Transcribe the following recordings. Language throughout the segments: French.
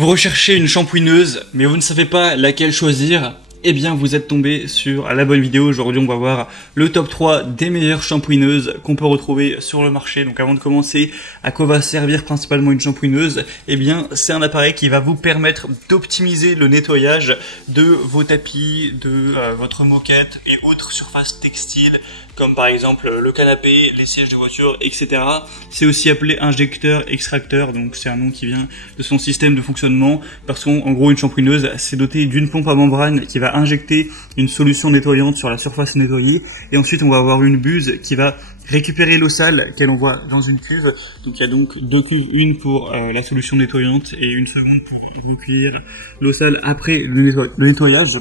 Vous recherchez une shampooineuse, mais vous ne savez pas laquelle choisir? Eh bien, vous êtes tombé sur la bonne vidéo. Aujourd'hui, on va voir le top 3 des meilleures shampooineuses qu'on peut retrouver sur le marché. Donc, avant de commencer, à quoi va servir principalement une shampooineuse? Eh bien, c'est un appareil qui va vous permettre d'optimiser le nettoyage de vos tapis, de votre moquette et autres surfaces textiles, comme par exemple le canapé, les sièges de voiture, etc. C'est aussi appelé injecteur-extracteur, donc c'est un nom qui vient de son système de fonctionnement, parce qu'en gros, une shampooineuse, c'est doté d'une pompe à membrane qui va injecter une solution nettoyante sur la surface nettoyée, et ensuite on va avoir une buse qui va récupérer l'eau sale qu'elle envoie dans une cuve. Donc il y a donc deux cuves, une pour la solution nettoyante et une seconde pour recueillir l'eau sale après le nettoyage.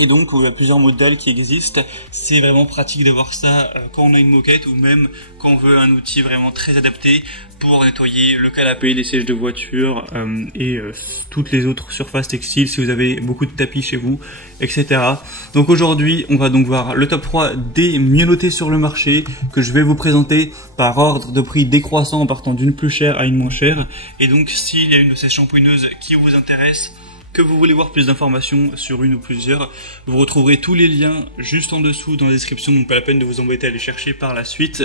Et donc il y a plusieurs modèles qui existent. C'est vraiment pratique d'avoir ça quand on a une moquette ou même quand on veut un outil vraiment très adapté pour nettoyer le canapé, les sièges de voiture et toutes les autres surfaces textiles si vous avez beaucoup de tapis chez vous, etc. Donc aujourd'hui on va donc voir le top 3 des mieux notés sur le marché que je vais vous présenter par ordre de prix décroissant en partant d'une plus chère à une moins chère. Et donc s'il y a une de ces shampooineuses qui vous intéresse, que vous voulez voir plus d'informations sur une ou plusieurs, vous retrouverez tous les liens juste en dessous dans la description, donc pas la peine de vous embêter à les chercher par la suite.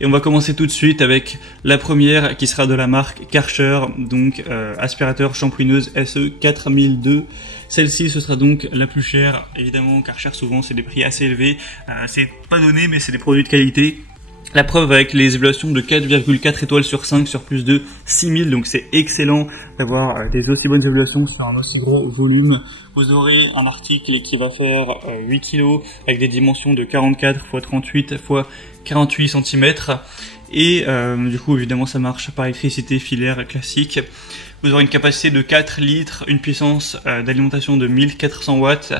Et on va commencer tout de suite avec la première qui sera de la marque Karcher, donc aspirateur shampooineuse SE 4002. Celle-ci, ce sera donc la plus chère. Évidemment, Karcher, souvent, c'est des prix assez élevés. C'est pas donné, mais c'est des produits de qualité. La preuve avec les évaluations de 4,4 étoiles sur 5 sur plus de 6000, donc c'est excellent d'avoir des aussi bonnes évaluations sur un aussi gros volume. Vous aurez un article qui va faire 8 kg avec des dimensions de 44 x 38 x 48 cm. Et du coup, évidemment, ça marche par électricité filaire classique. Vous aurez une capacité de 4 litres, une puissance d'alimentation de 1400 watts.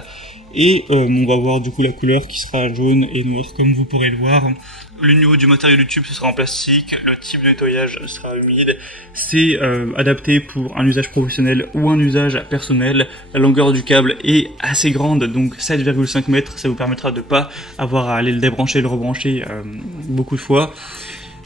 Et on va voir du coup la couleur qui sera jaune et noire comme vous pourrez le voir. Le niveau du matériau du tube, ce sera en plastique. Le type de nettoyage sera humide. C'est adapté pour un usage professionnel ou un usage personnel. La longueur du câble est assez grande, donc 7,5 mètres. Ça vous permettra de pas avoir à aller le débrancher et le rebrancher beaucoup de fois.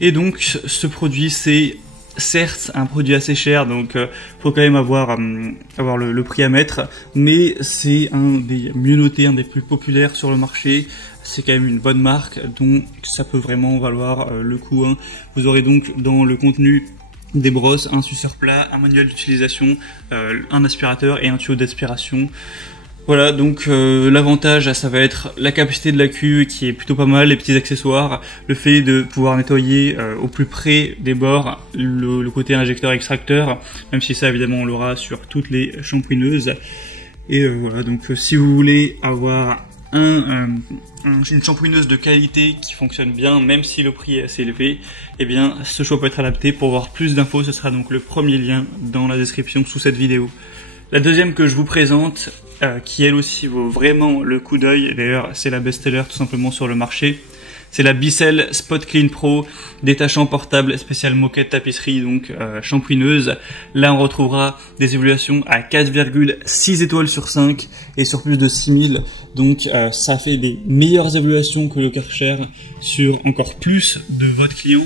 Et donc ce produit, c'est certes un produit assez cher, donc faut quand même avoir le prix à mettre, mais c'est un des mieux notés, un des plus populaires sur le marché. C'est quand même une bonne marque, donc ça peut vraiment valoir le coup. Vous aurez donc dans le contenu des brosses, un suceur plat, un manuel d'utilisation, un aspirateur et un tuyau d'aspiration. Voilà, donc l'avantage, ça va être la capacité de la cuve qui est plutôt pas mal, les petits accessoires, le fait de pouvoir nettoyer au plus près des bords, le côté injecteur-extracteur, même si ça évidemment on l'aura sur toutes les shampooineuses. Et voilà, donc si vous voulez avoir une shampooineuse de qualité qui fonctionne bien, même si le prix est assez élevé, eh bien ce choix peut être adapté. Pour voir plus d'infos, ce sera donc le premier lien dans la description sous cette vidéo. La deuxième que je vous présente, qui elle aussi vaut vraiment le coup d'œil, d'ailleurs c'est la best-seller tout simplement sur le marché, c'est la Bissell Spot Clean Pro, détachant portable spécial moquette tapisserie, donc shampooineuse. Là on retrouvera des évaluations à 4,6 étoiles sur 5 et sur plus de 6000, donc ça fait des meilleures évaluations que le Karcher sur encore plus de votre client.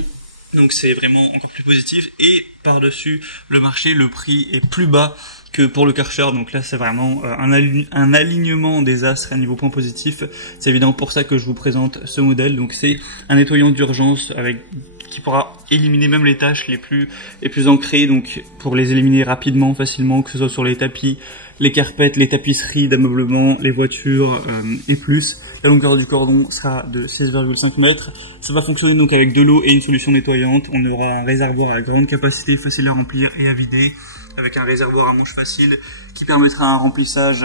Donc c'est vraiment encore plus positif, et par-dessus le marché, le prix est plus bas que pour le Karcher. Donc là c'est vraiment un alignement des astres à niveau point positif. C'est évidemment pour ça que je vous présente ce modèle. Donc c'est un nettoyant d'urgence qui pourra éliminer même les taches les plus ancrées, donc pour les éliminer rapidement, facilement, que ce soit sur les tapis, les carpettes, les tapisseries d'ameublement, les voitures et plus. La longueur du cordon sera de 16,5 mètres. Ça va fonctionner donc avec de l'eau et une solution nettoyante. On aura un réservoir à grande capacité, facile à remplir et à vider, avec un réservoir à manche facile qui permettra un remplissage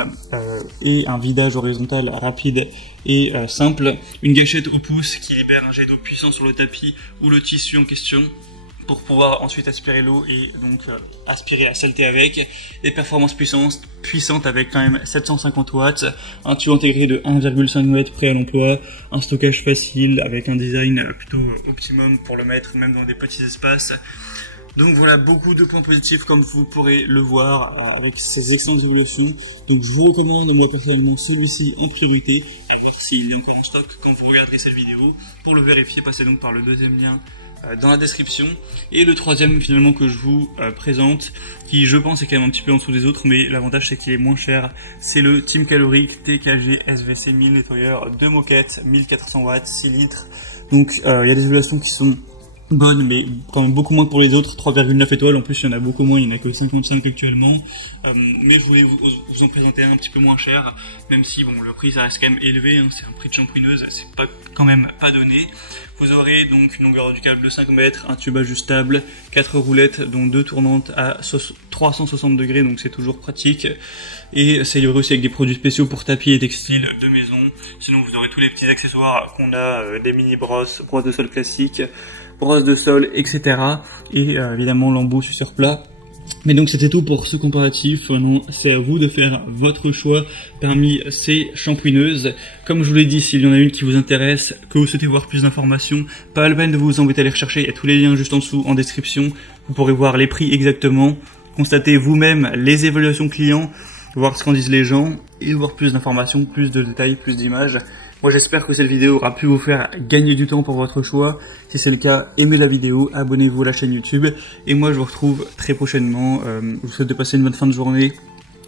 et un vidage horizontal rapide et simple. Une gâchette au pouce qui libère un jet d'eau puissant sur le tapis ou le tissu en question, pour pouvoir ensuite aspirer l'eau et donc aspirer la saleté avec. Des performances puissantes avec quand même 750 watts, un tuyau intégré de 1,5 m prêt à l'emploi, un stockage facile avec un design plutôt optimum pour le mettre même dans des petits espaces. Donc voilà, beaucoup de points positifs comme vous pourrez le voir avec ces excellentes évaluations. Donc je vous recommande personnellement celui-ci en priorité, à voir s'il est encore en stock quand vous regarderez cette vidéo. Pour le vérifier, passez donc par le deuxième lien dans la description. Et le troisième finalement que je vous présente, qui je pense est quand même un petit peu en dessous des autres, mais l'avantage c'est qu'il est moins cher, c'est le Team Caloric TKG SVC 1000 nettoyeur de moquette, 1400 watts, 6 litres. Donc il y a des évaluations qui sont bonne, mais quand même beaucoup moins pour les autres, 3,9 étoiles, en plus il y en a beaucoup moins, il n'y en a que 55 actuellement, mais je voulais vous en présenter un petit peu moins cher, même si bon, le prix ça reste quand même élevé, hein, c'est un prix de shampooineuse, c'est pas, quand même pas donné. Vous aurez donc une longueur du câble de 5 mètres, un tube ajustable, 4 roulettes dont 2 tournantes à 360 degrés, donc c'est toujours pratique, et c'est livré aussi avec des produits spéciaux pour tapis et textiles de maison. Sinon vous aurez tous les petits accessoires qu'on a, des mini brosses de sol classiques, brosse de sol, etc. Et évidemment l'embout sur plat. Mais donc c'était tout pour ce comparatif. Maintenant c'est à vous de faire votre choix parmi ces shampooineuses. Comme je vous l'ai dit, s'il y en a une qui vous intéresse, que vous souhaitez voir plus d'informations, pas la peine de vous embêter à les rechercher, il y a tous les liens juste en dessous en description. Vous pourrez voir les prix exactement, constater vous-même les évaluations clients, voir ce qu'en disent les gens et voir plus d'informations, plus de détails, plus d'images. Moi j'espère que cette vidéo aura pu vous faire gagner du temps pour votre choix. Si c'est le cas, aimez la vidéo, abonnez-vous à la chaîne YouTube. Et moi je vous retrouve très prochainement. Je vous souhaite de passer une bonne fin de journée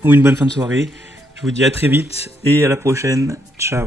ou une bonne fin de soirée. Je vous dis à très vite et à la prochaine. Ciao.